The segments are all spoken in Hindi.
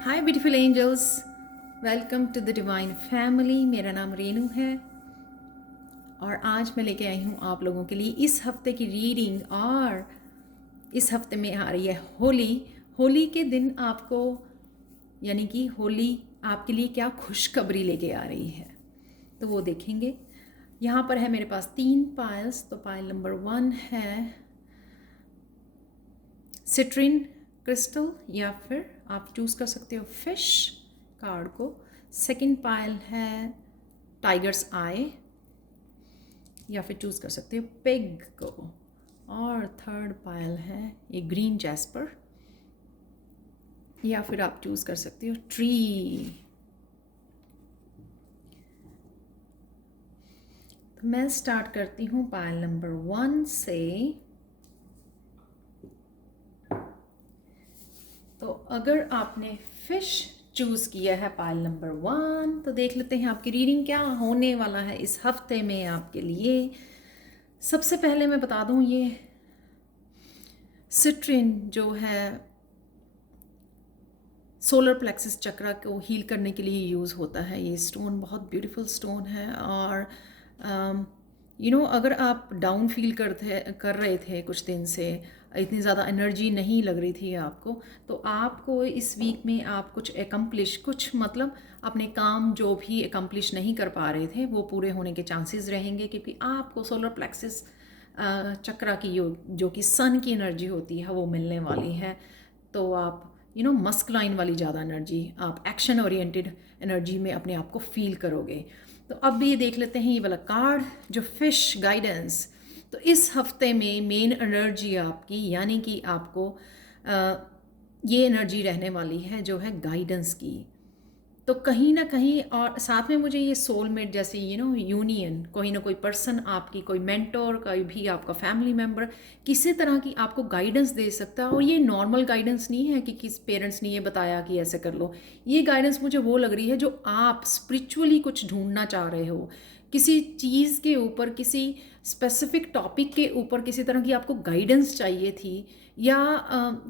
Hi beautiful angels, welcome to the divine family. मेरा नाम रेनू है और आज मैं लेके आई हूँ आप लोगों के लिए इस हफ्ते की रीडिंग। और इस हफ्ते में आ रही है होली। होली के दिन आपको यानी कि होली आपके लिए क्या खुशखबरी लेके आ रही है, तो वो देखेंगे। यहाँ पर है मेरे पास 3 पायल्स। तो पायल नंबर 1 है सिट्रिन क्रिस्टल, या फिर आप चूज़ कर सकते हो फिश कार्ड को। सेकंड पायल है टाइगर्स आई, या फिर चूज़ कर सकते हो पिग को। और थर्ड पायल है ये ग्रीन जैस्पर, या फिर आप चूज़ कर सकते हो ट्री। तो मैं स्टार्ट करती हूँ पायल नंबर 1 से। तो अगर आपने फिश चूज़ किया है पायल नंबर 1, तो देख लेते हैं आपकी रीडिंग क्या होने वाला है इस हफ्ते में आपके लिए। सबसे पहले मैं बता दूं, ये सिट्रिन जो है सोलर प्लेक्सिस चक्रा को हील करने के लिए यूज़ होता है। ये स्टोन बहुत ब्यूटीफुल स्टोन है। और अगर आप डाउन फील कर रहे थे कुछ दिन से, इतनी ज़्यादा एनर्जी नहीं लग रही थी आपको, तो आपको इस वीक में आप कुछ मतलब अपने काम जो भी एकम्प्लिश नहीं कर पा रहे थे वो पूरे होने के चांसेस रहेंगे, क्योंकि आपको सोलर प्लेक्सिस चक्रा की जो कि सन की एनर्जी होती है वो मिलने वाली है। तो आप मस्कुलाइन वाली ज़्यादा एनर्जी, आप एक्शन ओरिएंटेड एनर्जी में अपने आप को फील करोगे। तो अब ये देख लेते हैं ये वाला कार्ड जो फिश गाइडेंस। तो इस हफ्ते में मेन एनर्जी आपकी, यानी कि आपको ये एनर्जी रहने वाली है जो है गाइडेंस की। तो कहीं ना कहीं, और साथ में मुझे ये सोलमेट जैसे यूनियन, कोई ना कोई पर्सन आपकी, कोई मेंटोर, कोई भी आपका फैमिली मेम्बर किसी तरह की आपको गाइडेंस दे सकता है। और ये नॉर्मल गाइडेंस नहीं है कि किस पेरेंट्स ने ये बताया कि ऐसे कर लो। ये गाइडेंस मुझे वो लग रही है जो आप स्पिरिचुअली कुछ ढूंढना चाह रहे हो, किसी चीज़ के ऊपर, किसी स्पेसिफिक टॉपिक के ऊपर किसी तरह की आपको गाइडेंस चाहिए थी, या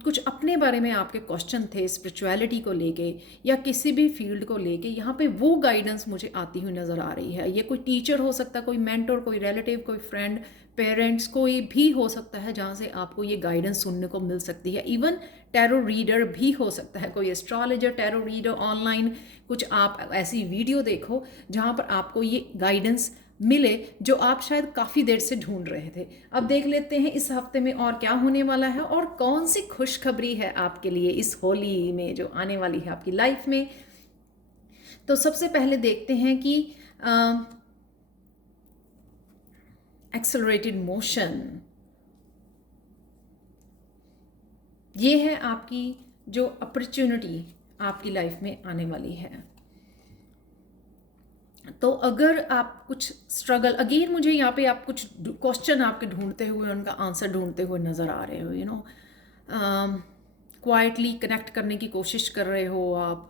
कुछ अपने बारे में आपके क्वेश्चन थे स्पिरिचुअलिटी को लेके या किसी भी फील्ड को लेके, यहाँ पे वो गाइडेंस मुझे आती हुई नज़र आ रही है। ये कोई टीचर हो सकता है, कोई मेंटर, कोई रिलेटिव, कोई फ्रेंड, पेरेंट्स, कोई भी हो सकता है जहाँ से आपको ये गाइडेंस सुनने को मिल सकती है। इवन टैरो रीडर भी हो सकता है, कोई एस्ट्रोलॉजर, टैरो रीडर, ऑनलाइन कुछ आप ऐसी वीडियो देखो जहाँ पर आपको ये गाइडेंस मिले जो आप शायद काफ़ी देर से ढूंढ रहे थे। अब देख लेते हैं इस हफ्ते में और क्या होने वाला है और कौन सी खुशखबरी है आपके लिए इस होली में जो आने वाली है आपकी लाइफ में। तो सबसे पहले देखते हैं कि एक्सेलरेटेड मोशन, ये है आपकी जो अपॉर्चुनिटी आपकी लाइफ में आने वाली है। तो अगर आप कुछ स्ट्रगल, अगेन मुझे यहाँ पे आप कुछ क्वेश्चन आपके ढूंढते हुए, उनका आंसर ढूंढते हुए नज़र आ रहे हो। क्वाइटली कनेक्ट करने की कोशिश कर रहे हो आप।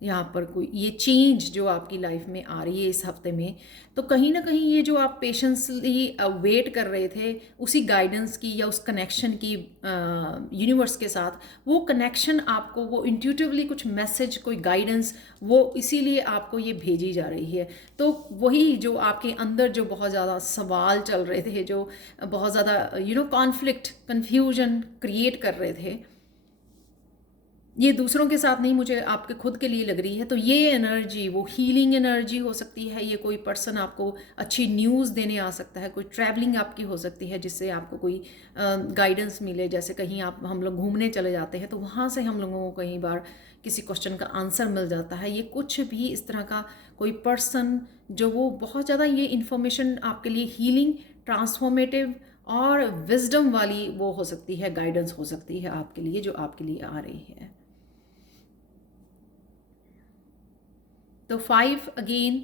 यहाँ पर कोई ये चेंज जो आपकी लाइफ में आ रही है इस हफ्ते में, तो कहीं ना कहीं ये जो आप पेशेंसली वेट कर रहे थे उसी गाइडेंस की या उस कनेक्शन की यूनिवर्स के साथ, वो कनेक्शन आपको, वो इंट्यूटिवली कुछ मैसेज, कोई गाइडेंस, वो इसीलिए आपको ये भेजी जा रही है। तो वही जो आपके अंदर जो बहुत ज़्यादा सवाल चल रहे थे, जो बहुत ज़्यादा कॉन्फ्लिक्ट, कन्फ्यूजन क्रिएट कर रहे थे, ये दूसरों के साथ नहीं, मुझे आपके खुद के लिए लग रही है। तो ये एनर्जी वो हीलिंग एनर्जी हो सकती है। ये कोई पर्सन आपको अच्छी न्यूज़ देने आ सकता है, कोई ट्रैवलिंग आपकी हो सकती है जिससे आपको कोई गाइडेंस मिले। जैसे कहीं हम लोग घूमने चले जाते हैं तो वहाँ से हम लोगों को कई बार किसी क्वेश्चन का आंसर मिल जाता है। ये कुछ भी इस तरह का कोई पर्सन जो वो बहुत ज़्यादा ये इन्फॉर्मेशन आपके लिए हीलिंग, ट्रांसफॉर्मेटिव और विजडम वाली वो हो सकती है, गाइडेंस हो सकती है आपके लिए, जो आपके लिए आ रही है। तो 5 अगेन,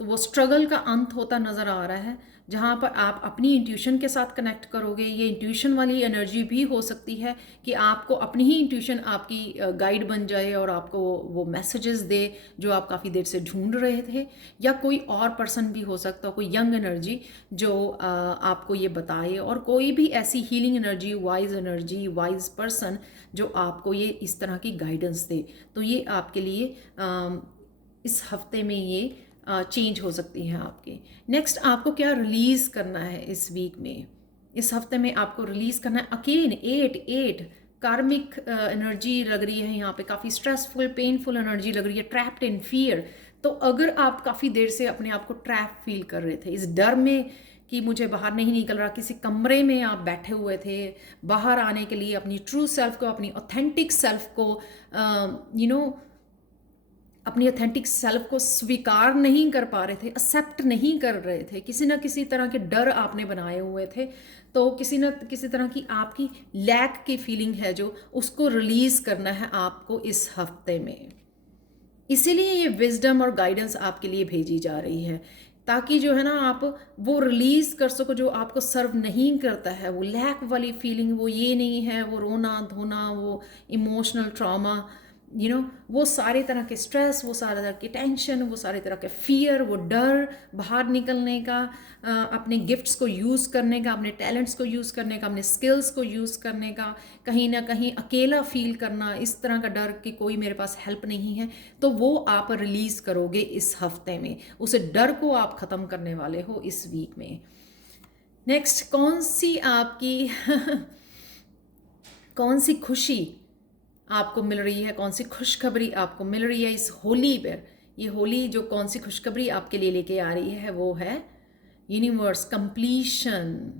तो वो स्ट्रगल का अंत होता नज़र आ रहा है। जहाँ पर आप अपनी इंट्यूशन के साथ कनेक्ट करोगे। ये इंट्यूशन वाली एनर्जी भी हो सकती है कि आपको अपनी ही इंट्यूशन आपकी गाइड बन जाए और आपको वो मैसेजेस दे जो आप काफ़ी देर से ढूंढ रहे थे, या कोई और पर्सन भी हो सकता है, कोई यंग एनर्जी जो आपको ये बताए, और कोई भी ऐसी हीलिंग एनर्जी, वाइज पर्सन जो आपको ये इस तरह की गाइडेंस दे। तो ये आपके लिए इस हफ्ते में ये चेंज हो सकती है आपके। नेक्स्ट, आपको क्या रिलीज़ करना है इस वीक में, इस हफ्ते में आपको रिलीज़ करना है अगेन 8 कार्मिक एनर्जी लग रही है यहाँ पे, काफ़ी स्ट्रेसफुल पेनफुल एनर्जी लग रही है, ट्रैप्ड इन फियर। तो अगर आप काफ़ी देर से अपने आप को ट्रैप फील कर रहे थे, इस डर में कि मुझे बाहर नहीं निकल रहा, किसी कमरे में आप बैठे हुए थे, बाहर आने के लिए अपनी ट्रू सेल्फ को, अपनी ऑथेंटिक सेल्फ को अपनी ऑथेंटिक सेल्फ को स्वीकार नहीं कर पा रहे थे, एक्सेप्ट नहीं कर रहे थे, किसी ना किसी तरह के डर आपने बनाए हुए थे, तो किसी न किसी तरह की आपकी लैक की फीलिंग है जो उसको रिलीज़ करना है आपको इस हफ्ते में। इसीलिए ये विजडम और गाइडेंस आपके लिए भेजी जा रही है, ताकि जो है ना आप वो रिलीज़ कर सको जो आपको सर्व नहीं करता है, वो लैक वाली फीलिंग, वो ये नहीं है, वो रोना धोना, वो इमोशनल ट्रॉमा, वो सारे तरह के स्ट्रेस, वो सारे तरह की टेंशन, वो सारे तरह के फियर, वो डर बाहर निकलने का, अपने गिफ्ट्स को यूज़ करने का, अपने टैलेंट्स को यूज़ करने का, अपने स्किल्स को यूज़ करने का, कहीं ना कहीं अकेला फील करना, इस तरह का डर कि कोई मेरे पास हेल्प नहीं है, तो वो आप रिलीज़ करोगे इस हफ्ते में, उस डर को आप ख़त्म करने वाले हो इस वीक में। नेक्स्ट, कौन सी आपकी कौन सी खुशी आपको मिल रही है, कौन सी खुशखबरी आपको मिल रही है इस होली पर। ये होली जो कौन सी खुशखबरी आपके लिए लेके आ रही है वो है यूनिवर्स कंप्लीशन,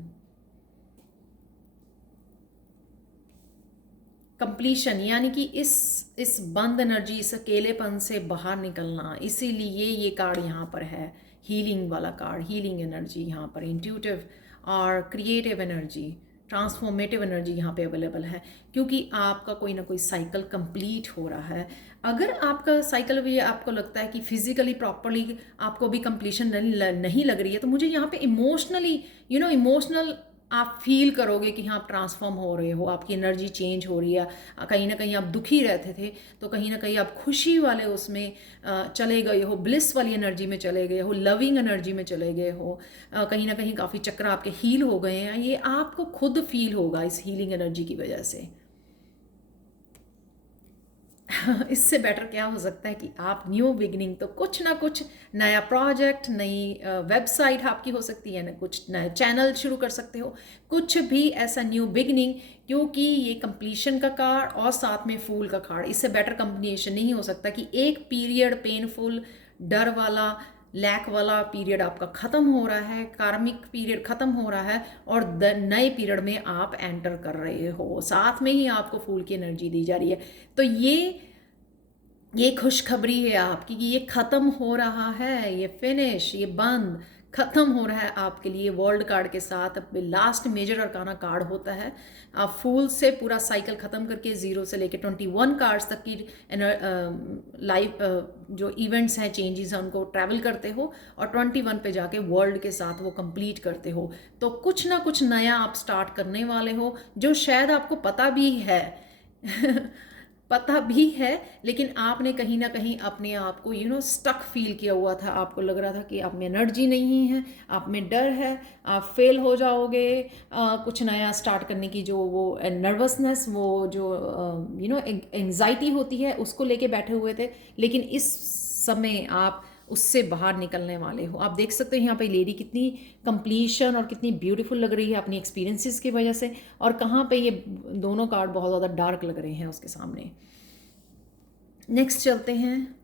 यानी कि इस बंद एनर्जी, इस अकेलेपन से बाहर निकलना। इसीलिए ये कार्ड यहाँ पर है, हीलिंग वाला कार्ड, हीलिंग एनर्जी यहाँ पर, इंट्यूटिव और क्रिएटिव एनर्जी, ट्रांसफॉर्मेटिव एनर्जी यहाँ पे अवेलेबल है, क्योंकि आपका कोई ना कोई साइकिल कंप्लीट हो रहा है। अगर आपका साइकिल भी आपको लगता है कि फिजिकली प्रॉपरली आपको भी कंप्लीशन नहीं लग रही है, तो मुझे यहाँ पे इमोशनली इमोशनल आप फील करोगे कि हाँ आप ट्रांसफॉर्म हो रहे हो, आपकी एनर्जी चेंज हो रही है। कहीं ना कहीं आप दुखी रहते थे, तो कहीं ना कहीं आप खुशी वाले उसमें चले गए हो, ब्लिस वाली एनर्जी में चले गए हो, लविंग एनर्जी में चले गए हो। कहीं ना कहीं काफ़ी चक्र आपके हील हो गए हैं, ये आपको खुद फील होगा इस हीलिंग एनर्जी की वजह से। इससे बेटर क्या हो सकता है कि आप न्यू बिगिनिंग, तो कुछ ना कुछ नया प्रोजेक्ट, नई वेबसाइट आपकी हो सकती है, ना कुछ नया चैनल शुरू कर सकते हो, कुछ भी ऐसा न्यू बिगिनिंग, क्योंकि ये कंप्लीशन का कार्ड और साथ में फूल का कार्ड, इससे बेटर कॉम्बिनेशन नहीं हो सकता कि एक पीरियड पेनफुल डर वाला लैक वाला पीरियड आपका ख़त्म हो रहा है, कार्मिक पीरियड ख़त्म हो रहा है, और नए पीरियड में आप एंटर कर रहे हो, साथ में ही आपको फूल की एनर्जी दी जा रही है। तो ये खुशखबरी है आपकी कि ये ख़त्म हो रहा है, ये फिनिश, ये बंद ख़त्म हो रहा है आपके लिए। वर्ल्ड कार्ड के साथ लास्ट मेजर अरकाना कार्ड होता है, आप फूल से पूरा साइकिल ख़त्म करके 0 से लेके 21 कार्ड्स तक की लाइफ जो इवेंट्स हैं, चेंजेस हैं, उनको ट्रैवल करते हो, और 21 पे जाके वर्ल्ड के साथ वो कंप्लीट करते हो। तो कुछ ना कुछ नया आप स्टार्ट करने वाले हो, जो शायद आपको पता भी है पता भी है, लेकिन आपने कहीं ना कहीं अपने आप को स्टक फील किया हुआ था। आपको लग रहा था कि आप में एनर्जी नहीं है, आप में डर है, आप फेल हो जाओगे कुछ नया स्टार्ट करने की, जो वो नर्वसनेस, वो जो एंजाइटी होती है, उसको लेके बैठे हुए थे। लेकिन इस समय आप उससे बाहर निकलने वाले हो। आप देख सकते हैं यहाँ पे लेडी कितनी कंप्लीशन और कितनी ब्यूटीफुल लग रही है अपनी एक्सपीरियंसेस की वजह से, और कहाँ पे ये दोनों कार्ड बहुत ज़्यादा डार्क लग रहे हैं उसके सामने। नेक्स्ट चलते हैं,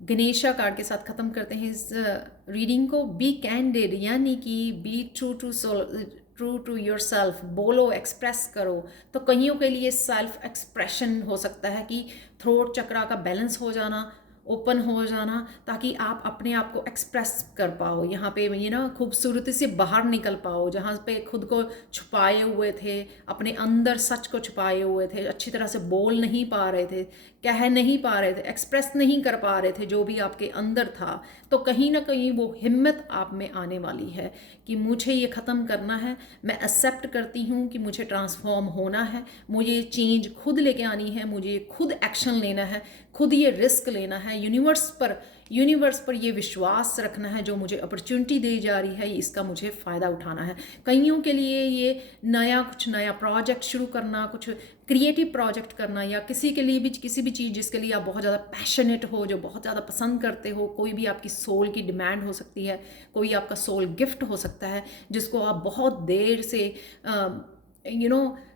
गणेशा कार्ड के साथ ख़त्म करते हैं इस रीडिंग को। बी कैंडिड, यानी कि be true to yourself, बोलो, एक्सप्रेस करो। तो कईयों के लिए सेल्फ एक्सप्रेशन हो सकता है कि थ्रोट चक्रा का बैलेंस हो जाना, ओपन हो जाना, ताकि आप अपने आप को एक्सप्रेस कर पाओ, यहाँ पे ये ना खूबसूरती से बाहर निकल पाओ। जहाँ पे खुद को छुपाए हुए थे, अपने अंदर सच को छुपाए हुए थे, अच्छी तरह से बोल नहीं पा रहे थे, कह नहीं पा रहे थे, एक्सप्रेस नहीं कर पा रहे थे जो भी आपके अंदर था, तो कहीं ना कहीं वो हिम्मत आप में आने वाली है कि मुझे ये ख़त्म करना है। मैं एक्सेप्ट करती हूँ कि मुझे ट्रांसफॉर्म होना है, मुझे चेंज खुद लेके आनी है, मुझे खुद एक्शन लेना है, खुद ये रिस्क लेना है, यूनिवर्स पर ये विश्वास रखना है, जो मुझे अपॉर्चुनिटी दी जा रही है इसका मुझे फ़ायदा उठाना है। कईयों के लिए ये कुछ नया प्रोजेक्ट शुरू करना, कुछ क्रिएटिव प्रोजेक्ट करना, या किसी के लिए भी किसी भी चीज़ जिसके लिए आप बहुत ज़्यादा पैशनेट हो, जो बहुत ज़्यादा पसंद करते हो, कोई भी आपकी सोल की डिमांड हो सकती है, कोई आपका सोल गिफ्ट हो सकता है जिसको आप बहुत देर से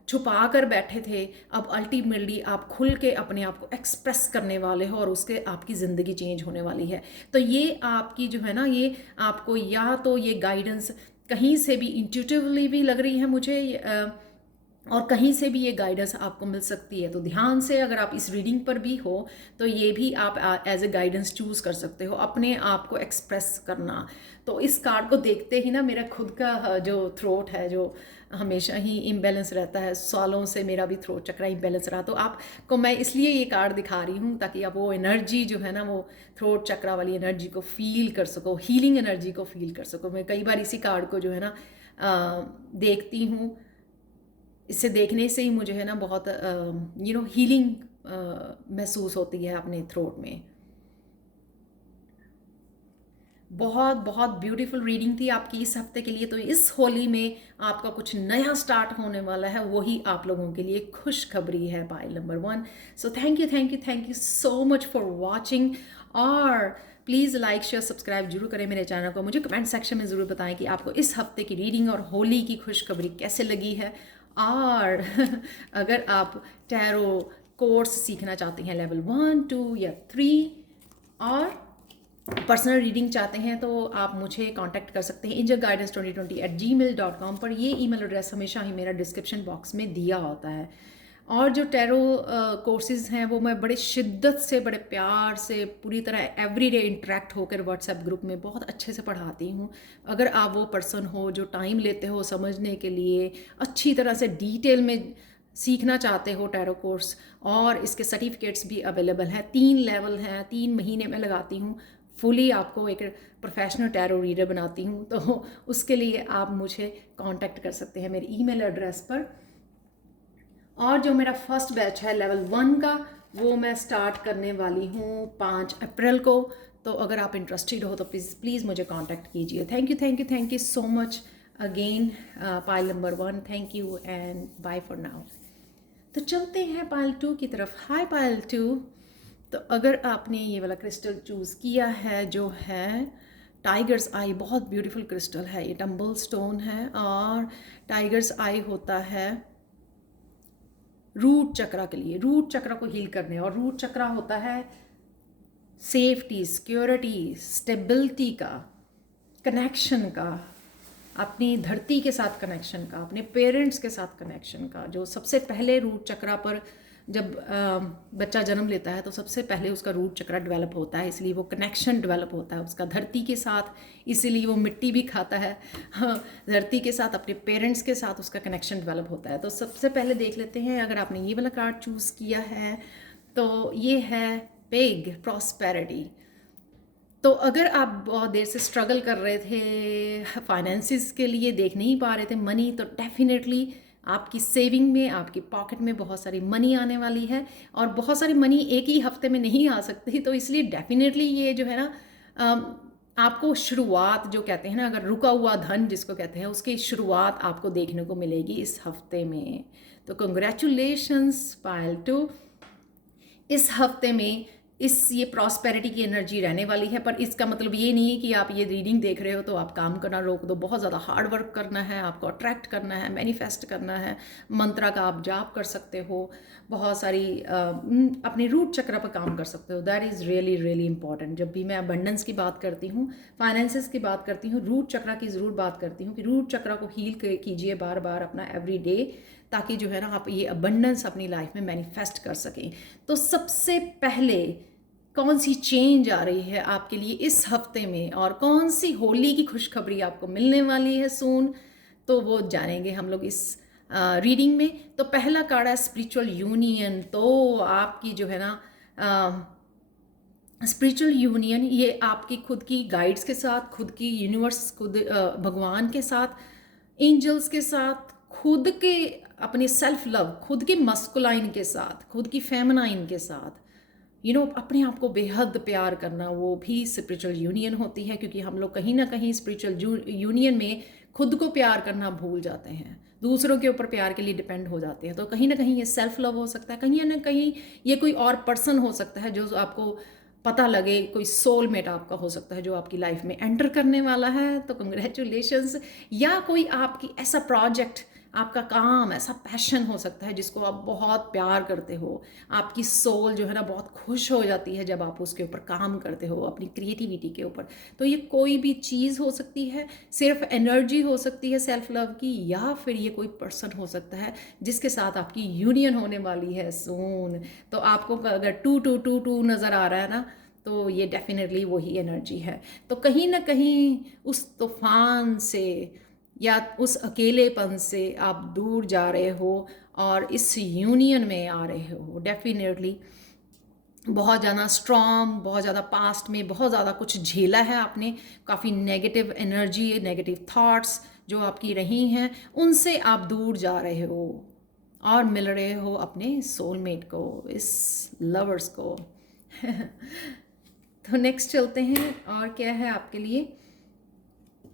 छुपा कर बैठे थे। अब अल्टीमेटली आप खुल के अपने आप को एक्सप्रेस करने वाले हो और उसके आपकी ज़िंदगी चेंज होने वाली है। तो ये आपकी जो है ना, ये आपको या तो ये गाइडेंस कहीं से भी इंट्यूटिवली भी लग रही है मुझे, और कहीं से भी ये गाइडेंस आपको मिल सकती है। तो ध्यान से अगर आप इस रीडिंग पर भी हो तो ये भी आप एज ए गाइडेंस चूज़ कर सकते हो, अपने आप को एक्सप्रेस करना। तो इस कार्ड को देखते ही ना मेरा खुद का जो थ्रोट है, जो हमेशा ही इम्बैलेंस रहता है, सालों से मेरा भी थ्रोट चक्रा इम्बैलेंस रहा, तो आपको मैं इसलिए ये कार्ड दिखा रही हूँ ताकि आप वो एनर्जी जो है ना, वो थ्रोट चक्रा वाली एनर्जी को फील कर सको, हीलिंग एनर्जी को फील कर सको। मैं कई बार इसी कार्ड को जो है ना देखती हूँ, इससे देखने से ही मुझे है ना बहुत हीलिंग महसूस होती है अपने थ्रोट में। बहुत बहुत ब्यूटीफुल रीडिंग थी आपकी इस हफ्ते के लिए। तो इस होली में आपका कुछ नया स्टार्ट होने वाला है, वही आप लोगों के लिए खुशखबरी है pile number 1। So thank you so much for watching, और प्लीज़ लाइक शेयर सब्सक्राइब जरूर करें मेरे चैनल को। मुझे कमेंट सेक्शन में ज़रूर बताएं कि आपको इस हफ्ते की रीडिंग और होली की खुशखबरी कैसे लगी है। और अगर आप टैरो कोर्स सीखना चाहते हैं लेवल 1, 2 या 3, और पर्सनल रीडिंग चाहते हैं, तो आप मुझे कांटेक्ट कर सकते हैं angelguidance2020@gmail.com पर। ये ईमेल एड्रेस हमेशा ही मेरा डिस्क्रिप्शन बॉक्स में दिया होता है। और जो टैरो कोर्सेज हैं वो मैं बड़े शिद्दत से, बड़े प्यार से, पूरी तरह एवरीडे इंटरेक्ट होकर व्हाट्सएप ग्रुप में बहुत अच्छे से पढ़ाती हूँ। अगर आप वो पर्सन हो जो टाइम लेते हो समझने के लिए, अच्छी तरह से डिटेल में सीखना चाहते हो टैरो कोर्स, और इसके सर्टिफिकेट्स भी अवेलेबल हैं, 3 लेवल हैं, 3 महीने में लगाती हूँ, फुली आपको एक प्रोफेशनल टैरो रीडर बनाती हूँ। तो उसके लिए आप मुझे कांटेक्ट कर सकते हैं मेरे ईमेल एड्रेस पर। और जो मेरा फर्स्ट बैच है लेवल 1 का, वो मैं स्टार्ट करने वाली हूँ 5 अप्रैल को। तो अगर आप इंटरेस्टेड हो तो प्लीज़ मुझे कांटेक्ट कीजिए। Thank you so much again pile number 1। Thank you and bye for now. तो चलते हैं पाइल 2 की तरफ। Hi pile 2। तो अगर आपने ये वाला क्रिस्टल चूज़ किया है जो है टाइगर्स आई, बहुत ब्यूटीफुल क्रिस्टल है ये, टम्बल स्टोन है, और टाइगर्स आई होता है रूट चक्रा के लिए, रूट चक्रा को हील करने। और रूट चक्रा होता है सेफ्टी, सिक्योरिटी, स्टेबिलिटी का, कनेक्शन का, अपनी धरती के साथ कनेक्शन का, अपने पेरेंट्स के साथ कनेक्शन का। जो सबसे पहले रूट चक्रा पर जब बच्चा जन्म लेता है तो सबसे पहले उसका रूट चक्रा डेवलप होता है, इसलिए वो कनेक्शन डेवलप होता है उसका धरती के साथ, इसीलिए वो मिट्टी भी खाता है। हाँ, धरती के साथ, अपने पेरेंट्स के साथ उसका कनेक्शन डेवलप होता है। तो सबसे पहले देख लेते हैं, अगर आपने ये वाला कार्ड चूज़ किया है तो ये है बिग प्रॉस्पेरिटी। तो अगर आप बहुत देर से स्ट्रगल कर रहे थे फाइनेंसिस के लिए, देख नहीं पा रहे थे मनी, तो डेफिनेटली आपकी सेविंग में, आपकी पॉकेट में बहुत सारी मनी आने वाली है। और बहुत सारी मनी एक ही हफ्ते में नहीं आ सकती, तो इसलिए डेफिनेटली ये जो है ना आपको शुरुआत जो कहते हैं ना, अगर रुका हुआ धन जिसको कहते हैं, उसकी शुरुआत आपको देखने को मिलेगी इस हफ्ते में। तो कंग्रेचुलेशंस पायल 2। इस हफ्ते में ये प्रॉस्पेरिटी की एनर्जी रहने वाली है, पर इसका मतलब ये नहीं है कि आप ये रीडिंग देख रहे हो तो आप काम करना रोक दो। बहुत ज़्यादा हार्ड वर्क करना है, आपको अट्रैक्ट करना है, मैनिफेस्ट करना है, मंत्रा का आप जाप कर सकते हो, बहुत सारी अपने रूट चक्र पर काम कर सकते हो। That is really really important. जब भी मैं अबंडेंस की बात करती हूँ, फाइनेंसेस की बात करती हूँ, रूट चक्र की ज़रूर बात करती हूँ कि रूट चक्र को हील कीजिए बार बार अपना एवरी डे, ताकि जो है ना आप ये अबंडेंस अपनी लाइफ में मैनिफेस्ट कर सकें। तो सबसे पहले कौन सी चेंज आ रही है आपके लिए इस हफ्ते में, और कौन सी होली की खुशखबरी आपको मिलने वाली है सून, तो वो जानेंगे हम लोग इस रीडिंग में। तो पहला कार्ड है स्पिरिचुअल यूनियन। तो आपकी जो है ना स्पिरिचुअल यूनियन, ये आपकी खुद की गाइड्स के साथ, खुद की यूनिवर्स, खुद भगवान के साथ, एंजल्स के साथ, खुद के अपने सेल्फ लव, खुद के मस्कुलाइन के साथ, खुद की फेमिनाइन के साथ, अपने आप को बेहद प्यार करना, वो भी स्पिरिचुअल यूनियन होती है। क्योंकि हम लोग कहीं ना कहीं स्पिरिचुअल यूनियन में खुद को प्यार करना भूल जाते हैं, दूसरों के ऊपर प्यार के लिए डिपेंड हो जाते हैं। तो कहीं ना कहीं ये सेल्फ लव हो सकता है, कहीं ना कहीं ये कोई और पर्सन हो सकता है जो आपको पता लगे, कोई सोलमेट आपका हो सकता है जो आपकी लाइफ में एंटर करने वाला है। तो कंग्रेचुलेशंस। या कोई आपकी ऐसा प्रोजेक्ट, आपका काम, ऐसा पैशन हो सकता है जिसको आप बहुत प्यार करते हो, आपकी सोल जो है ना बहुत खुश हो जाती है जब आप उसके ऊपर काम करते हो, अपनी क्रिएटिविटी के ऊपर। तो ये कोई भी चीज़ हो सकती है, सिर्फ एनर्जी हो सकती है सेल्फ लव की, या फिर ये कोई पर्सन हो सकता है जिसके साथ आपकी यूनियन होने वाली है सून। तो आपको अगर 2222 नज़र आ रहा है ना, तो ये डेफिनेटली वही एनर्जी है। तो कहीं ना कहीं उस तूफान से या उस अकेलेपन से आप दूर जा रहे हो और इस यूनियन में आ रहे हो। डेफिनेटली बहुत ज़्यादा स्ट्रॉन्ग, बहुत ज़्यादा पास्ट में बहुत ज़्यादा कुछ झेला है आपने, काफ़ी नेगेटिव एनर्जी, नेगेटिव थॉट्स जो आपकी रही हैं, उनसे आप दूर जा रहे हो और मिल रहे हो अपने सोलमेट को, इस लवर्स को। तो नेक्स्ट चलते हैं, और क्या है आपके लिए,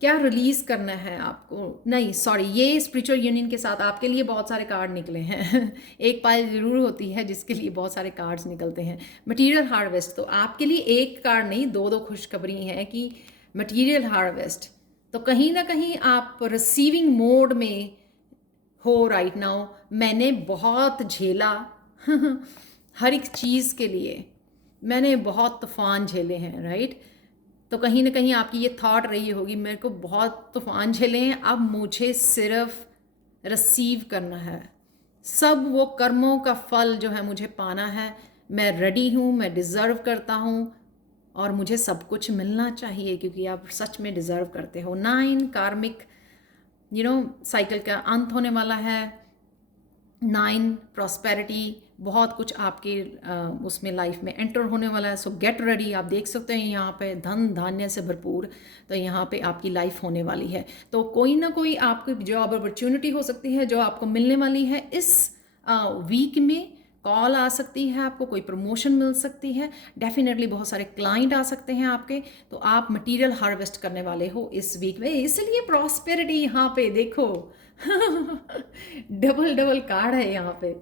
क्या रिलीज़ करना है आपको। नहीं सॉरी, ये स्पिरिचुअल यूनियन के साथ आपके लिए बहुत सारे कार्ड निकले हैं। एक पाइल ज़रूर होती है जिसके लिए बहुत सारे कार्ड्स निकलते हैं। मटेरियल हार्वेस्ट, तो आपके लिए एक कार्ड नहीं, दो दो खुशखबरी हैं कि मटेरियल हार्वेस्ट। तो कहीं ना कहीं आप रिसीविंग मोड में हो राइट नाउ। मैंने बहुत झेला हर एक चीज़ के लिए मैंने बहुत तूफान झेले हैं, राइट। तो कहीं ना कहीं आपकी ये थॉट रही होगी, मेरे को बहुत तूफान झेले हैं, अब मुझे सिर्फ रिसीव करना है, सब वो कर्मों का फल जो है मुझे पाना है। मैं रेडी हूँ, मैं डिज़र्व करता हूँ, और मुझे सब कुछ मिलना चाहिए क्योंकि आप सच में डिज़र्व करते हो। 9 कार्मिक साइकिल का अंत होने वाला है। 9 प्रॉस्पेरिटी, बहुत कुछ आपके उसमें लाइफ में एंटर होने वाला है। सो गेट रेडी। आप देख सकते हैं यहाँ पे धन धान्य से भरपूर, तो यहाँ पे आपकी लाइफ होने वाली है। तो कोई ना कोई आपकी जॉब अपॉर्चुनिटी हो सकती है जो आपको मिलने वाली है इस वीक में। कॉल आ सकती है, आपको कोई प्रमोशन मिल सकती है, डेफिनेटली बहुत सारे क्लाइंट आ सकते हैं आपके। तो आप मटेरियल हार्वेस्ट करने वाले हो इस वीक में, इसलिए प्रॉस्पेरिटी यहाँ पे देखो। डबल डबल कार्ड है यहाँ पे।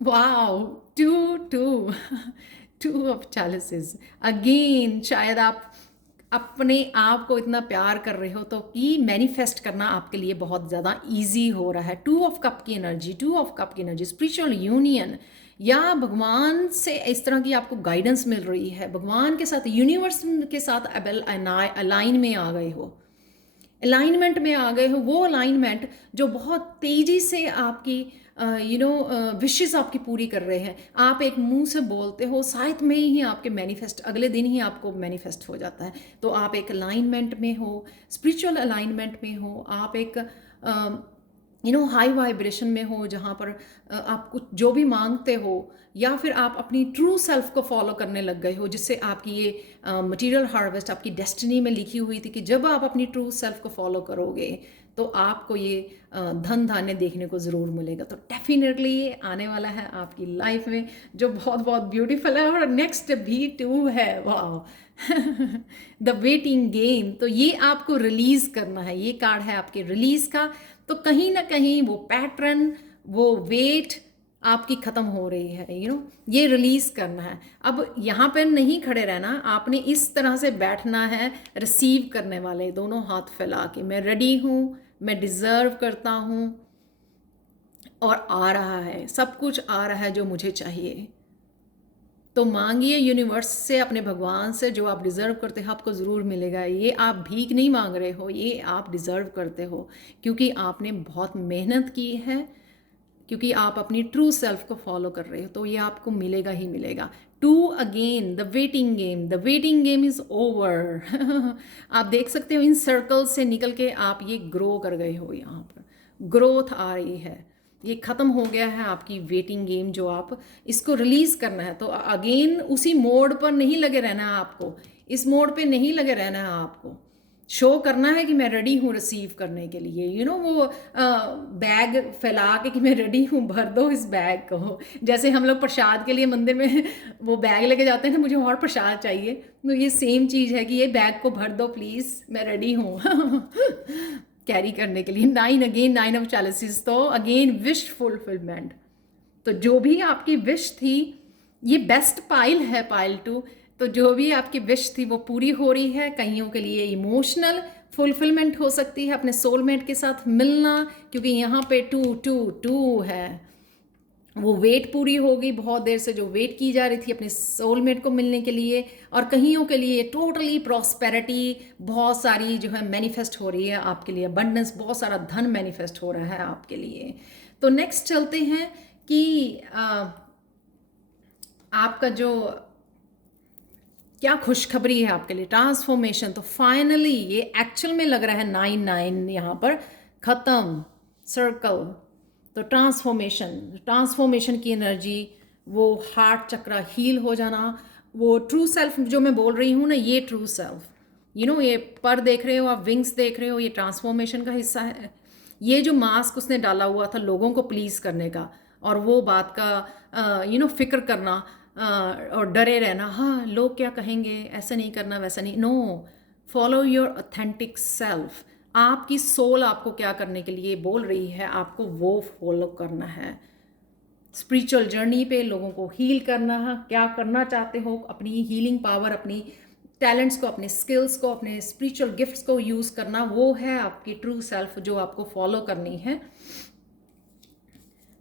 Wow, 2 of chalices again. शायद आप अपने आप को इतना प्यार कर रहे हो तो कि मैनिफेस्ट करना आपके लिए बहुत ज़्यादा इजी हो रहा है। 2 ऑफ कप की एनर्जी, स्पिरिचुअल यूनियन, या भगवान से इस तरह की आपको गाइडेंस मिल रही है, भगवान के साथ, यूनिवर्स के साथ अलाइन में आ गए हो, अलाइनमेंट में आ गए हो। वो अलाइनमेंट जो बहुत तेज़ी से आपकी विशेस आपकी पूरी कर रहे हैं। आप एक मुंह से बोलते हो, साथ में ही आपके मैनिफेस्ट, अगले दिन ही आपको मैनिफेस्ट हो जाता है। तो आप एक अलाइनमेंट में हो, स्पिरिचुअल अलाइनमेंट में हो, आप एक हाई वाइब्रेशन में हो, जहाँ पर आप कुछ जो भी मांगते हो, या फिर आप अपनी ट्रू सेल्फ को फॉलो करने लग गए हो, जिससे आपकी ये मटेरियल हार्वेस्ट आपकी डेस्टिनी में लिखी हुई थी कि जब आप अपनी ट्रू सेल्फ को फॉलो करोगे तो आपको ये धन धान्य देखने को ज़रूर मिलेगा। तो डेफिनेटली ये आने वाला है आपकी लाइफ में, जो बहुत बहुत ब्यूटीफुल है। और नेक्स्ट भी 2 है, वाह। द वेटिंग गेम, तो ये आपको रिलीज़ करना है, ये कार्ड है आपके रिलीज़ का। तो कहीं ना कहीं वो पैटर्न, वो वेट आपकी ख़त्म हो रही है, ये रिलीज़ करना है। अब यहाँ पर नहीं खड़े रहना, आपने इस तरह से बैठना है, रिसीव करने वाले दोनों हाथ फैला के, मैं रेडी हूँ, मैं डिज़र्व करता हूँ, और आ रहा है, सब कुछ आ रहा है जो मुझे चाहिए। तो मांगिए यूनिवर्स से, अपने भगवान से, जो आप डिज़र्व करते हो आपको ज़रूर मिलेगा। ये आप भीख नहीं मांग रहे हो, ये आप डिज़र्व करते हो, क्योंकि आपने बहुत मेहनत की है, क्योंकि आप अपनी ट्रू सेल्फ को फॉलो कर रहे हो, तो ये आपको मिलेगा ही मिलेगा। To again the waiting game is over. आप देख सकते हो इन सर्कल से निकल के आप ये ग्रो कर गए हो, यहाँ पर ग्रोथ आ रही है। ये ख़त्म हो गया है आपकी वेटिंग गेम, जो आप इसको रिलीज़ करना है। तो अगेन उसी मोड पर नहीं लगे रहना है आपको, इस मोड पे नहीं लगे रहना है आपको। शो करना है कि मैं रेडी हूँ रिसीव करने के लिए, वो बैग फैला के कि मैं रेडी हूँ, भर दो इस बैग को। जैसे हम लोग प्रसाद के लिए मंदिर में वो बैग लेके जाते हैं ना, मुझे और प्रसाद चाहिए, तो ये सेम चीज़ है कि ये बैग को भर दो प्लीज़, मैं रेडी हूँ कैरी करने के लिए। 9 अगेन 9 ऑफ चैलिसेस, तो अगेन विश फुलफिलमेंट। तो जो भी आपकी विश थी, ये बेस्ट पाइल है, पाइल 2। तो जो भी आपकी विश थी वो पूरी हो रही है। कईयों के लिए इमोशनल फुलफिलमेंट हो सकती है, अपने सोलमेट के साथ मिलना, क्योंकि यहाँ पे 2 है। वो वेट पूरी हो गई, बहुत देर से जो वेट की जा रही थी अपने सोलमेट को मिलने के लिए। और कईयों के लिए टोटली प्रॉस्पेरिटी बहुत सारी जो है मैनिफेस्ट हो रही है आपके लिए, अबंडेंस, बहुत सारा धन मैनिफेस्ट हो रहा है आपके लिए। तो नेक्स्ट चलते हैं कि आपका जो क्या खुशखबरी है आपके लिए, ट्रांसफॉर्मेशन। तो फाइनली ये एक्चुअल में लग रहा है 9 यहाँ पर ख़त्म सर्कल। तो ट्रांसफॉर्मेशन की एनर्जी, वो हार्ट चक्रा हील हो जाना, वो ट्रू सेल्फ जो मैं बोल रही हूँ ना, ये ट्रू सेल्फ, ये पर देख रहे हो आप, विंग्स देख रहे हो, ये ट्रांसफॉर्मेशन का हिस्सा है। ये जो मास्क उसने डाला हुआ था लोगों को प्लीज़ करने का, और वो बात का फिक्र करना, और डरे रहना, हाँ लोग क्या कहेंगे, ऐसा नहीं करना, वैसा नहीं। No, follow your authentic self. आपकी सोल आपको क्या करने के लिए बोल रही है, आपको वो फॉलो करना है। स्पिरिचुअल जर्नी पे लोगों को हील करना है, क्या करना चाहते हो, अपनी हीलिंग पावर, अपनी टैलेंट्स को, अपने स्किल्स को, अपने स्पिरिचुअल गिफ्ट्स को यूज़ करना, वो है आपकी ट्रू सेल्फ जो आपको फॉलो करनी है।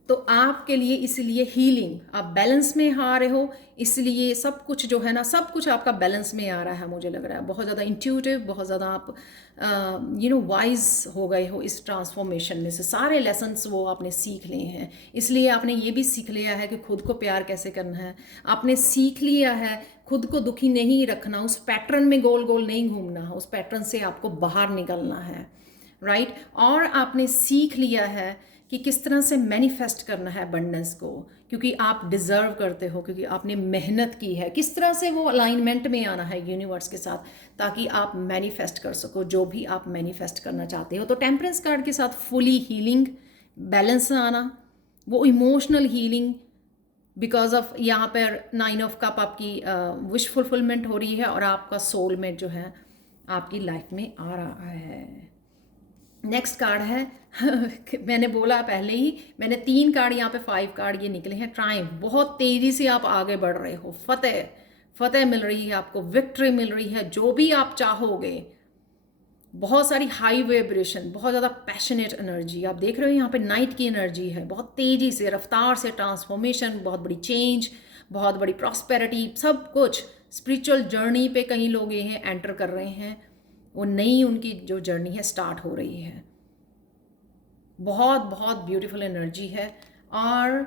तो आपके लिए इसलिए हीलिंग, आप बैलेंस में आ रहे हो, इसलिए सब कुछ जो है ना, सब कुछ आपका बैलेंस में आ रहा है। मुझे लग रहा है बहुत ज़्यादा इंट्यूटिव, बहुत ज़्यादा आप वाइज हो गए हो इस ट्रांसफॉर्मेशन में से। सारे लेसन्स वो आपने सीख लिए हैं, इसलिए आपने ये भी सीख लिया है कि खुद को प्यार कैसे करना है। आपने सीख लिया है खुद को दुखी नहीं रखना, उस पैटर्न में गोल गोल नहीं घूमना, उस पैटर्न से आपको बाहर निकलना है, राइट। और आपने सीख लिया है कि किस तरह से मैनिफेस्ट करना है अबंडेंस को, क्योंकि आप डिज़र्व करते हो, क्योंकि आपने मेहनत की है। किस तरह से वो अलाइनमेंट में आना है यूनिवर्स के साथ, ताकि आप मैनिफेस्ट कर सको जो भी आप मैनिफेस्ट करना चाहते हो। तो टेम्परेंस कार्ड के साथ फुली हीलिंग, बैलेंस आना, वो इमोशनल हीलिंग, बिकॉज ऑफ यहाँ पर 9 ऑफ कप आपकी विश फुलफिलमेंट हो रही है, और आपका सोलमेट जो है आपकी लाइफ में आ रहा है। नेक्स्ट कार्ड है मैंने बोला पहले ही, मैंने 3 कार्ड यहाँ पे 5 कार्ड ये निकले हैं। ट्रायम्फ, बहुत तेज़ी से आप आगे बढ़ रहे हो, फतेह मिल रही है आपको, विक्ट्री मिल रही है, जो भी आप चाहोगे। बहुत सारी हाई वाइब्रेशन, बहुत ज़्यादा पैशनेट एनर्जी आप देख रहे हो। यहाँ पे नाइट की एनर्जी है, बहुत तेज़ी से, रफ्तार से ट्रांसफॉर्मेशन, बहुत बड़ी चेंज, बहुत बड़ी प्रॉस्पेरिटी, सब कुछ। स्पिरिचुअल जर्नी पे कई लोग ये हैं एंटर कर रहे हैं, वो नई उनकी जो जर्नी है स्टार्ट हो रही है। बहुत बहुत ब्यूटीफुल एनर्जी है। और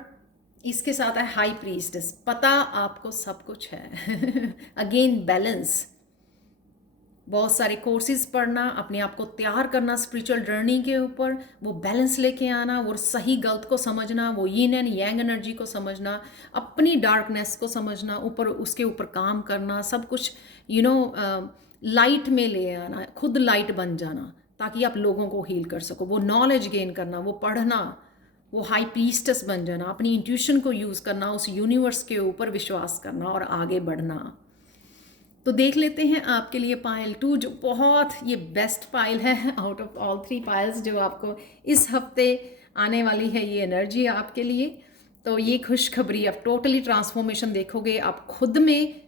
इसके साथ है हाई प्रीस्टेस, पता आपको सब कुछ है अगेन बैलेंस, बहुत सारे कोर्सेज पढ़ना, अपने आप को तैयार करना स्पिरिचुअल जर्नी के ऊपर, वो बैलेंस लेके आना, वो सही गलत को समझना, वो यिन एंड यांग एनर्जी को समझना, अपनी डार्कनेस को समझना, ऊपर उसके ऊपर काम करना, सब कुछ लाइट में ले आना, खुद लाइट बन जाना, ताकि आप लोगों को हील कर सको। वो नॉलेज गेन करना, वो पढ़ना, वो हाई प्रीस्टेस बन जाना, अपनी इंट्यूशन को यूज़ करना, उस यूनिवर्स के ऊपर विश्वास करना और आगे बढ़ना। तो देख लेते हैं आपके लिए पाइल 2, जो बहुत ये बेस्ट पाइल है आउट ऑफ ऑल 3 पाइल्स जो आपको इस हफ्ते आने वाली है, ये एनर्जी आपके लिए। तो ये खुशखबरी, आप टोटली ट्रांसफॉर्मेशन देखोगे आप खुद में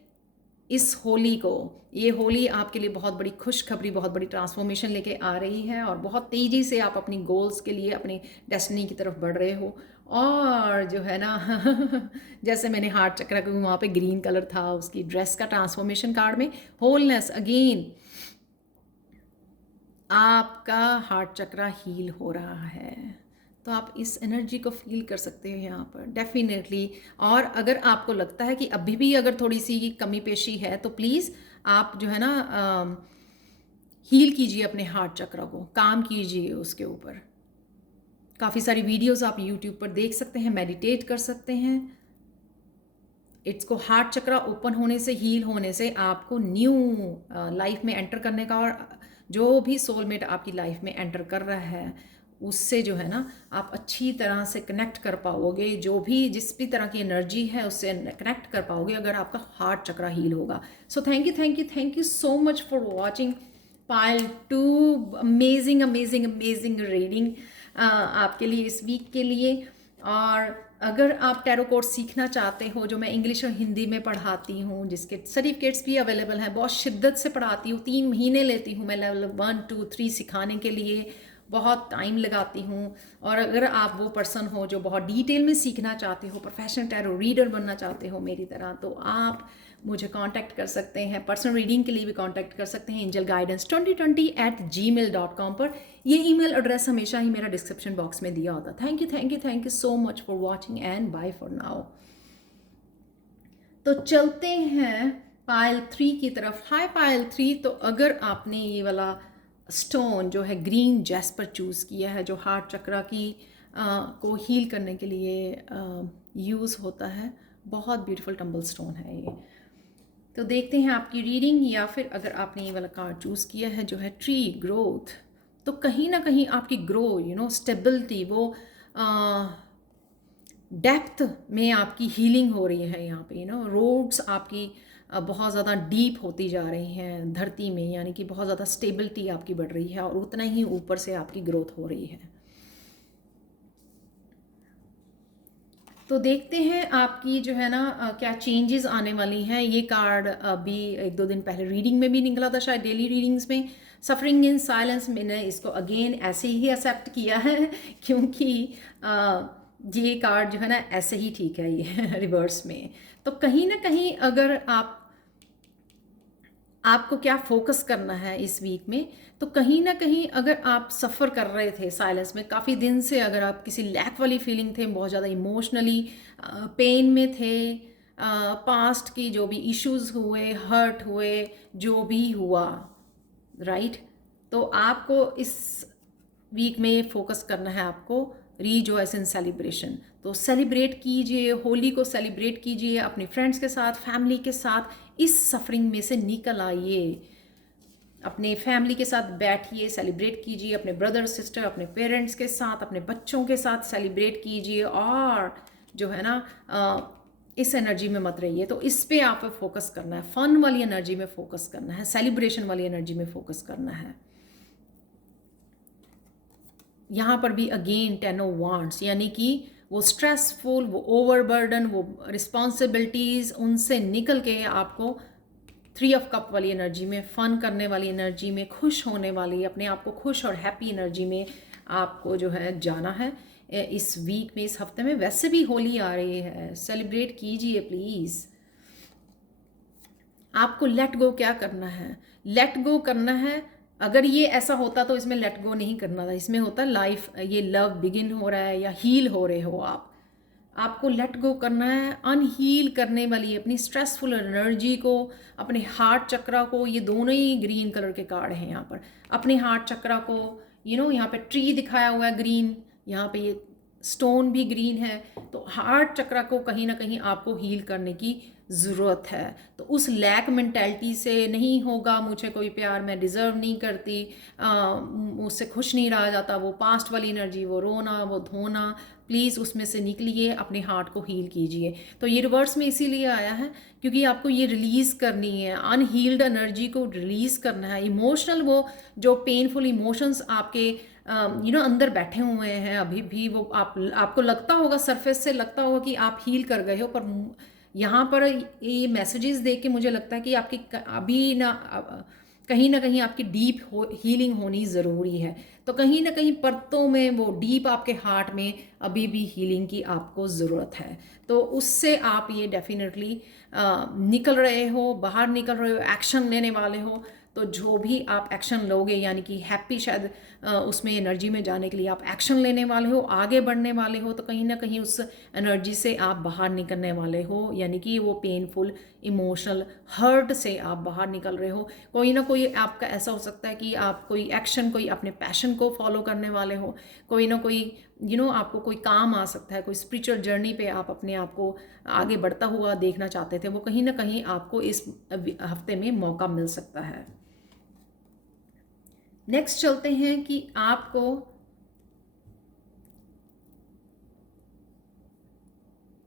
इस होली को। ये होली आपके लिए बहुत बड़ी खुशखबरी, बहुत बड़ी ट्रांसफॉर्मेशन लेके आ रही है, और बहुत तेज़ी से आप अपनी गोल्स के लिए, अपनी डेस्टिनी की तरफ बढ़ रहे हो। और जो है ना जैसे मैंने हार्ट चक्रा, क्योंकि वहाँ पे ग्रीन कलर था उसकी ड्रेस का, ट्रांसफॉर्मेशन कार्ड में होलनेस, अगेन आपका हार्ट चक्रा हील हो रहा है। तो आप इस एनर्जी को फील कर सकते हैं यहाँ पर डेफिनेटली। और अगर आपको लगता है कि अभी भी अगर थोड़ी सी कमी पेशी है तो प्लीज़ आप जो है ना हील कीजिए अपने हार्ट चक्र को, काम कीजिए उसके ऊपर। काफ़ी सारी वीडियोस आप यूट्यूब पर देख सकते हैं, मेडिटेट कर सकते हैं। इसको हार्ट चक्र ओपन होने से, हील होने से आपको न्यू लाइफ में एंटर करने का, और जो भी सोलमेट आपकी लाइफ में एंटर कर रहा है उससे जो है ना आप अच्छी तरह से कनेक्ट कर पाओगे। जो भी जिस भी तरह की एनर्जी है उससे कनेक्ट कर पाओगे अगर आपका हार्ट चक्र हील होगा। So thank you, thank you, thank you so much for watching Payal 2 amazing amazing amazing reading आपके लिए इस वीक के लिए। और अगर आप टैरो कोर्स सीखना चाहते हो जो मैं इंग्लिश और हिंदी में पढ़ाती हूँ, जिसके सर्टिफिकेट्स भी अवेलेबल हैं, बहुत शिद्दत से पढ़ाती हूँ, 3 महीने लेती हूँ मैं लेवल 1 2 3 सिखाने के लिए, बहुत टाइम लगाती हूँ। और अगर आप वो पर्सन हो जो बहुत डिटेल में सीखना चाहते हो, प्रोफेशनल टैरो रीडर बनना चाहते हो मेरी तरह, तो आप मुझे कांटेक्ट कर सकते हैं। पर्सनल रीडिंग के लिए भी कांटेक्ट कर सकते हैं angelguidance2020@gmail.com पर। ये ईमेल एड्रेस हमेशा ही मेरा डिस्क्रिप्शन बॉक्स में दिया होता है। Thank you, thank you, thank you so much for watching and bye for now. तो चलते हैं पायल 3 की तरफ। हाय पायल 3, तो अगर आपने ये वाला स्टोन जो है ग्रीन जैस्पर चूज़ किया है, जो हार्ट चक्रा की को हील करने के लिए यूज़ होता है, बहुत ब्यूटीफुल टम्बल स्टोन है ये। तो देखते हैं आपकी रीडिंग। या फिर अगर आपने ये वाला कार्ड चूज़ किया है जो है ट्री ग्रोथ, तो कहीं ना कहीं आपकी ग्रो स्टेबिलिटी, वो डेप्थ में आपकी हीलिंग हो रही है यहाँ पे। रोड्स आपकी बहुत ज़्यादा डीप होती जा रही हैं धरती में, यानी कि बहुत ज़्यादा स्टेबिलिटी आपकी बढ़ रही है और उतना ही ऊपर से आपकी ग्रोथ हो रही है। तो देखते हैं आपकी जो है ना क्या चेंजेस आने वाली हैं। ये कार्ड अभी 1-2 दिन पहले रीडिंग में भी निकला था, शायद डेली रीडिंग्स में। सफरिंग इन साइलेंस, मैंने इसको अगेन ऐसे ही एक्सेप्ट किया है क्योंकि ये कार्ड जो है ना ऐसे ही ठीक है ये रिवर्स में। तो कहीं ना कहीं अगर आपको क्या फोकस करना है इस वीक में, तो कहीं ना कहीं अगर आप सफ़र कर रहे थे साइलेंस में काफ़ी दिन से, अगर आप किसी लैक वाली फीलिंग थे, बहुत ज़्यादा इमोशनली पेन में थे, पास्ट की जो भी इश्यूज हुए, हर्ट हुए, जो भी हुआ, राइट, तो आपको इस वीक में फोकस करना है आपको रीजॉयस इन सेलिब्रेशन। तो सेलिब्रेट कीजिए, होली को सेलिब्रेट कीजिए अपने फ्रेंड्स के साथ, फैमिली के साथ। इस सफरिंग में से निकल आइए, अपने फैमिली के साथ बैठिए, सेलिब्रेट कीजिए, अपने ब्रदर सिस्टर, अपने पेरेंट्स के साथ, अपने बच्चों के साथ सेलिब्रेट कीजिए। और जो है ना इस एनर्जी में मत रहिए। तो इस पे आप फोकस करना है, फन वाली एनर्जी में फोकस करना है, सेलिब्रेशन वाली एनर्जी में फोकस करना है। यहाँ पर भी अगेन 10 ऑफ वांड्स, यानी कि वो स्ट्रेसफुल, वो ओवरबर्डन, वो रिस्पॉन्सिबिलिटीज़, उनसे निकल के आपको 3 ऑफ कप वाली एनर्जी में, फन करने वाली एनर्जी में, खुश होने वाली, अपने आप को खुश और हैप्पी एनर्जी में आपको जो है जाना है इस वीक में, इस हफ्ते में। वैसे भी होली आ रही है, सेलिब्रेट कीजिए प्लीज़। आपको लेट गो क्या करना है? लेट गो करना है। अगर ये ऐसा होता तो इसमें लेट गो नहीं करना था, इसमें होता लाइफ, ये लव बिगिन हो रहा है या हील हो रहे हो आप। आपको लेट गो करना है, अनहील करने वाली अपनी स्ट्रेसफुल एनर्जी को, अपने हार्ट चक्रा को। ये दोनों ही ग्रीन कलर के कार्ड हैं यहाँ पर। अपने हार्ट चक्रा को, यहाँ पे ट्री दिखाया हुआ है ग्रीन, यहाँ पे ये स्टोन भी ग्रीन है। तो हार्ट चक्रा को कहीं ना कहीं आपको हील करने की ज़रूरत है। तो उस लैक मेंटालिटी से, नहीं होगा मुझे कोई प्यार, मैं डिज़र्व नहीं करती, मुझसे खुश नहीं रहा जाता, वो पास्ट वाली एनर्जी, वो रोना, वो धोना, प्लीज़ उसमें से निकलिए, अपने हार्ट को हील कीजिए। तो ये रिवर्स में इसीलिए आया है क्योंकि आपको ये रिलीज़ करनी है, अनहील्ड एनर्जी को रिलीज़ करना है। इमोशनल, वो जो पेनफुल इमोशंस आपके अंदर बैठे हुए हैं अभी भी, वो आपको लगता होगा, सरफेस से लगता होगा कि आप हील कर गए हो, पर यहाँ पर ये मैसेजेस देख के मुझे लगता है कि आपकी अभी कहीं ना कहीं आपकी डीप हीलिंग होनी ज़रूरी है। तो कहीं ना कहीं परतों में, वो डीप आपके हार्ट में अभी भी हीलिंग की आपको ज़रूरत है। तो उससे आप ये डेफिनेटली निकल रहे हो, बाहर निकल रहे हो, एक्शन लेने वाले हो। तो जो भी आप एक्शन लोगे, यानी कि हैप्पी शायद उसमें एनर्जी में जाने के लिए आप एक्शन लेने वाले हो, आगे बढ़ने वाले हो, तो कहीं ना कहीं उस एनर्जी से आप बाहर निकलने वाले हो, यानी कि वो पेनफुल इमोशनल हर्ट से आप बाहर निकल रहे हो। कोई ना कोई आपका ऐसा हो सकता है कि आप कोई एक्शन, कोई अपने पैशन को फॉलो करने वाले हो, कोई ना कोई आपको कोई काम आ सकता है, कोई स्पिरिचुअल जर्नी पे आप अपने आप को आगे बढ़ता हुआ देखना चाहते थे, वो कहीं ना कहीं आपको इस हफ्ते में मौका मिल सकता है। नेक्स्ट चलते हैं कि आपको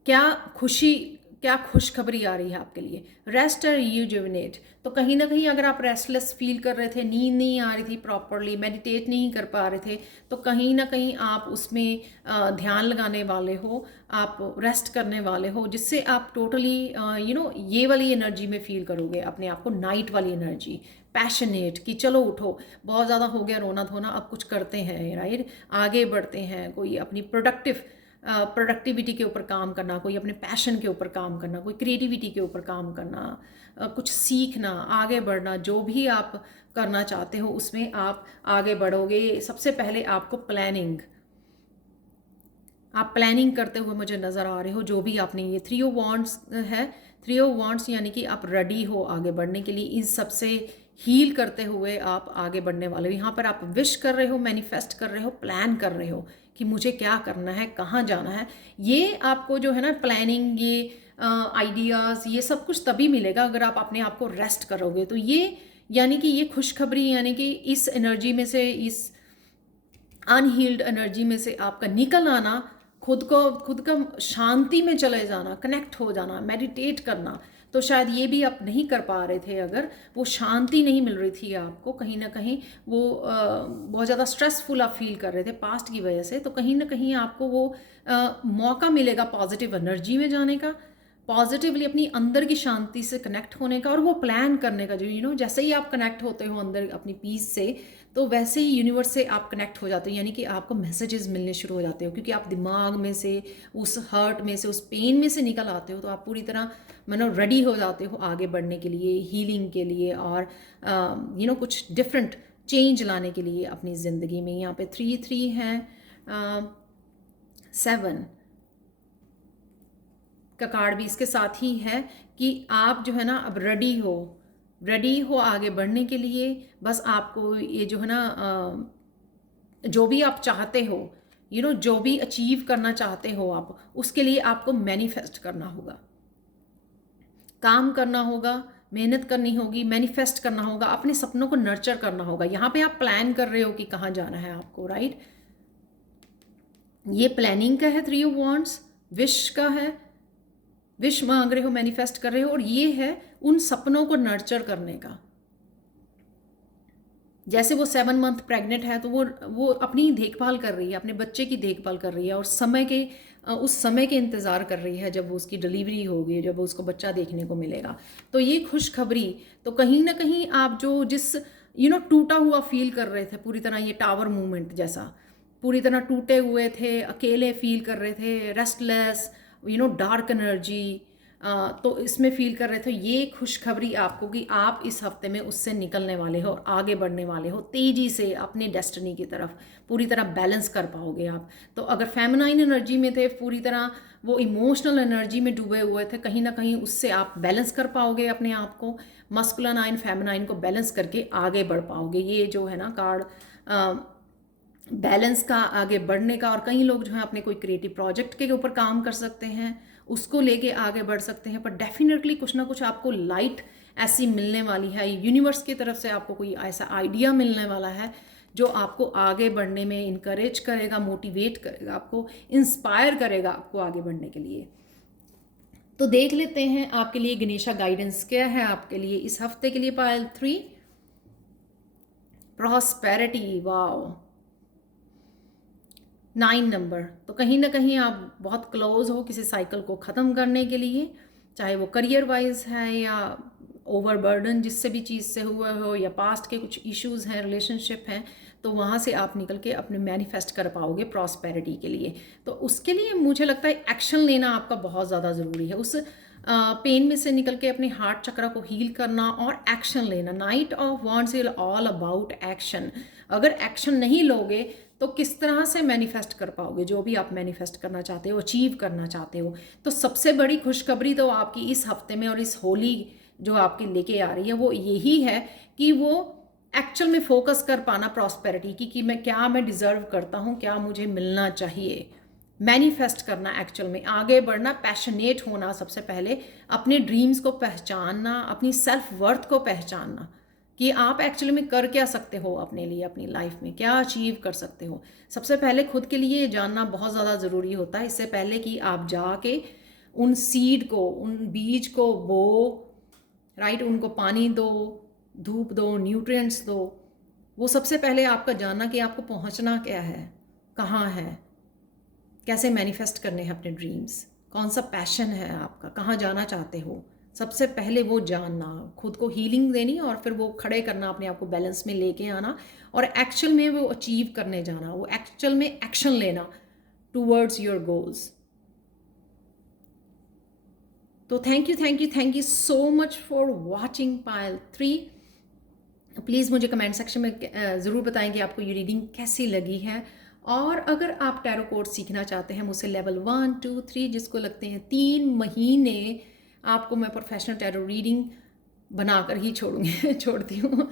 क्या खुशखबरी आ रही है आपके लिए। रेस्ट और यूजुविनेट, तो कहीं ना कहीं अगर आप रेस्टलेस फील कर रहे थे, नींद नहीं आ रही थी प्रॉपरली, मेडिटेट नहीं कर पा रहे थे, तो कहीं ना कहीं आप उसमें ध्यान लगाने वाले हो, आप रेस्ट करने वाले हो, जिससे आप टोटली ये वाली एनर्जी में फील करोगे अपने आप को, नाइट वाली एनर्जी, पैशनेट, कि चलो उठो, बहुत ज़्यादा हो गया रोना धोना, अब कुछ करते हैं, राइट, आगे बढ़ते हैं, कोई अपनी प्रोडक्टिविटी के ऊपर काम करना, कोई अपने पैशन के ऊपर काम करना, कोई क्रिएटिविटी के ऊपर काम करना, कुछ सीखना, आगे बढ़ना, जो भी आप करना चाहते हो उसमें आप आगे बढ़ोगे। सबसे पहले आपको आप प्लानिंग करते हुए मुझे नज़र आ रहे हो, जो भी आपने ये 3 ऑफ वॉन्ड्स है, 3 ऑफ वॉन्ड्स यानी कि आप रेडी हो आगे बढ़ने के लिए, इन सबसे हील करते हुए आप आगे बढ़ने वाले हो। यहाँ पर आप विश कर रहे हो, मैनिफेस्ट कर रहे हो, प्लान कर रहे हो कि मुझे क्या करना है, कहाँ जाना है। ये आपको जो है ना प्लानिंग, ये आइडियाज़, ये सब कुछ तभी मिलेगा अगर आप अपने आप को रेस्ट करोगे। तो ये यानी कि ये खुशखबरी, यानी कि इस एनर्जी में से, इस अनहील्ड एनर्जी में से आपका निकल आना, खुद का शांति में चले जाना, कनेक्ट हो जाना, मेडिटेट करना। तो शायद ये भी आप नहीं कर पा रहे थे, अगर वो शांति नहीं मिल रही थी आपको, कहीं ना कहीं वो बहुत ज़्यादा स्ट्रेसफुल आप फील कर रहे थे पास्ट की वजह से, तो कहीं ना कहीं आपको वो मौका मिलेगा पॉजिटिव एनर्जी में जाने का, पॉजिटिवली अपनी अंदर की शांति से कनेक्ट होने का, और वो प्लान करने का, जो जैसे ही आप कनेक्ट होते हो अंदर अपनी पीस से, तो वैसे ही यूनिवर्स से आप कनेक्ट हो जाते हो, यानी कि आपको मैसेजेस मिलने शुरू हो जाते हो, क्योंकि आप दिमाग में से, उस हर्ट में से, उस पेन में से निकल आते हो, तो आप पूरी तरह रेडी हो जाते हो आगे बढ़ने के लिए, हीलिंग के लिए, और कुछ डिफरेंट चेंज लाने के लिए अपनी ज़िंदगी में। यहाँ पे 3 है, 7 का कार्ड भी इसके साथ ही है कि आप जो है ना अब रेडी हो आगे बढ़ने के लिए। बस आपको ये जो है ना जो भी आप चाहते हो, जो भी अचीव करना चाहते हो आप, उसके लिए आपको मैनिफेस्ट करना होगा, काम करना होगा, मेहनत करनी होगी, मैनिफेस्ट करना होगा, अपने सपनों को नर्चर करना होगा। यहाँ पे आप प्लान कर रहे हो कि कहाँ जाना है आपको, राइट। ये प्लानिंग का है 3 ऑफ वॉन्ड्स, विश का है, विश मांग रहे हो, मैनिफेस्ट कर रहे हो, और ये है उन सपनों को नर्चर करने का। जैसे वो 7 मंथ प्रेग्नेंट है, तो वो अपनी देखभाल कर रही है, अपने बच्चे की देखभाल कर रही है, और उस समय के इंतज़ार कर रही है जब उसकी डिलीवरी होगी, जब उसको बच्चा देखने को मिलेगा। तो ये खुशखबरी, तो कहीं ना कहीं आप जो जिस टूटा हुआ फील कर रहे थे पूरी तरह, ये टावर मूवमेंट जैसा पूरी तरह टूटे हुए थे, अकेले फील कर रहे थे, रेस्टलेस, डार्क एनर्जी, तो इसमें फील कर रहे थे, ये खुशखबरी आपको कि आप इस हफ्ते में उससे निकलने वाले हो और आगे बढ़ने वाले हो तेज़ी से अपने डेस्टिनी की तरफ, पूरी तरह बैलेंस कर पाओगे आप। तो अगर फेमिनाइन एनर्जी में थे, पूरी तरह वो इमोशनल एनर्जी में डूबे हुए थे, कहीं ना कहीं उससे आप बैलेंस कर पाओगे अपने आप को, मस्कुलिन फेमिनाइन को बैलेंस करके आगे बढ़ पाओगे। ये जो है ना कार्ड बैलेंस का, आगे बढ़ने का, और कई लोग जो है अपने कोई क्रिएटिव प्रोजेक्ट के ऊपर काम कर सकते हैं, उसको लेके आगे बढ़ सकते हैं, पर डेफिनेटली कुछ ना कुछ आपको लाइट ऐसी मिलने वाली है, यूनिवर्स की तरफ से आपको कोई ऐसा आइडिया मिलने वाला है जो आपको आगे बढ़ने में इनकरेज करेगा, मोटिवेट करेगा, आपको इंस्पायर करेगा आपको आगे बढ़ने के लिए। तो देख लेते हैं आपके लिए गणेशा गाइडेंस क्या है आपके लिए इस हफ्ते के लिए। पायल 3, प्रॉस्पेरिटी, वाओ, 9 नंबर। तो कहीं ना कहीं आप बहुत क्लोज हो किसी साइकिल को ख़त्म करने के लिए, चाहे वो करियर वाइज है या ओवरबर्डन जिससे भी चीज़ से हुआ हो, या पास्ट के कुछ इश्यूज़ हैं, रिलेशनशिप हैं, तो वहाँ से आप निकल के अपने मैनिफेस्ट कर पाओगे प्रॉस्पेरिटी के लिए। तो उसके लिए मुझे लगता है एक्शन लेना आपका बहुत ज़्यादा ज़रूरी है। पेन में से निकल के अपने हार्ट चक्र को हील करना और एक्शन लेना। Night of wands is all about action. अगर एक्शन नहीं लोगे तो किस तरह से मैनिफेस्ट कर पाओगे जो भी आप मैनिफेस्ट करना चाहते हो, अचीव करना चाहते हो। तो सबसे बड़ी खुशखबरी तो आपकी इस हफ्ते में और इस होली जो आपकी लेके आ रही है वो यही है कि वो एक्चुअल में फोकस कर पाना प्रॉस्पेरिटी की, कि मैं डिज़र्व करता हूँ, क्या मुझे मिलना चाहिए। मैनिफेस्ट करना, एक्चुअल में आगे बढ़ना, पैशनेट होना, सबसे पहले अपने ड्रीम्स को पहचानना, अपनी सेल्फ वर्थ को पहचानना कि आप एक्चुअली में कर क्या सकते हो अपने लिए, अपनी लाइफ में क्या अचीव कर सकते हो। सबसे पहले खुद के लिए जानना बहुत ज़्यादा ज़रूरी होता है, इससे पहले कि आप जाके उन सीड को, उन बीज को बो, राइट, उनको पानी दो, धूप दो, न्यूट्रिएंट्स दो। वो सबसे पहले आपका जानना कि आपको पहुंचना क्या है, कहाँ है, कैसे मैनिफेस्ट करने हैं अपने ड्रीम्स, कौन सा पैशन है आपका, कहाँ जाना चाहते हो। सबसे पहले वो जानना, खुद को हीलिंग देनी और फिर वो खड़े करना, अपने आप को बैलेंस में लेके आना और एक्चुअल में वो अचीव करने जाना, वो एक्चुअल में एक्शन लेना टूवर्ड्स योर गोल्स। तो thank you so much for watching Payal 3। Please मुझे कमेंट सेक्शन में ज़रूर बताएं कि आपको ये रीडिंग कैसी लगी है। और अगर आप टैरो कोड सीखना चाहते हैं मुझसे लेवल 1, 2, 3, जिसको लगते हैं 3 महीने, आपको मैं प्रोफेशनल टैरो रीडिंग बनाकर ही छोड़ती हूँ।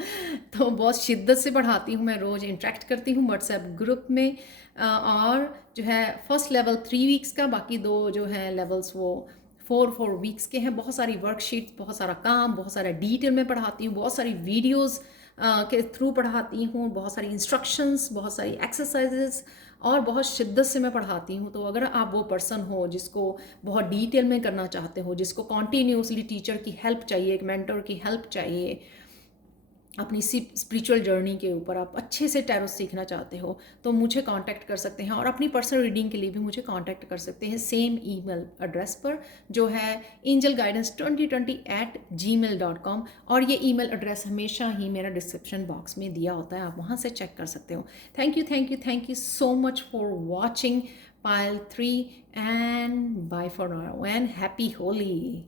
तो बहुत शिद्दत से पढ़ाती हूँ, मैं रोज़ इंटरेक्ट करती हूँ व्हाट्सएप ग्रुप में। और जो है फर्स्ट लेवल 3 वीक्स का, बाकी 2 जो है लेवल्स वो 4 वीक्स के हैं। बहुत सारी वर्कशीट्स, बहुत सारा काम, बहुत सारा डिटेल में पढ़ाती हूँ, बहुत सारी वीडियोस के थ्रू पढ़ाती हूँ, बहुत सारी इंस्ट्रक्शंस, बहुत सारी एक्सरसाइजेस और बहुत शिद्दत से मैं पढ़ाती हूँ। तो अगर आप वो पर्सन हो जिसको बहुत डिटेल में करना चाहते हो, जिसको कॉन्टीन्यूसली टीचर की हेल्प चाहिए, एक मेंटर की हेल्प चाहिए अपनी स्पिरिचुअल जर्नी के ऊपर, आप अच्छे से टैरो सीखना चाहते हो, तो मुझे कांटेक्ट कर सकते हैं। और अपनी पर्सनल रीडिंग के लिए भी मुझे कांटेक्ट कर सकते हैं सेम ईमेल एड्रेस पर, जो है angelguidance2020@gmail.com। और ये ईमेल एड्रेस हमेशा ही मेरा डिस्क्रिप्शन बॉक्स में दिया होता है, आप वहाँ से चेक कर सकते हो। Thank you so much for watching Pile 3 and bye for now and happy Holi.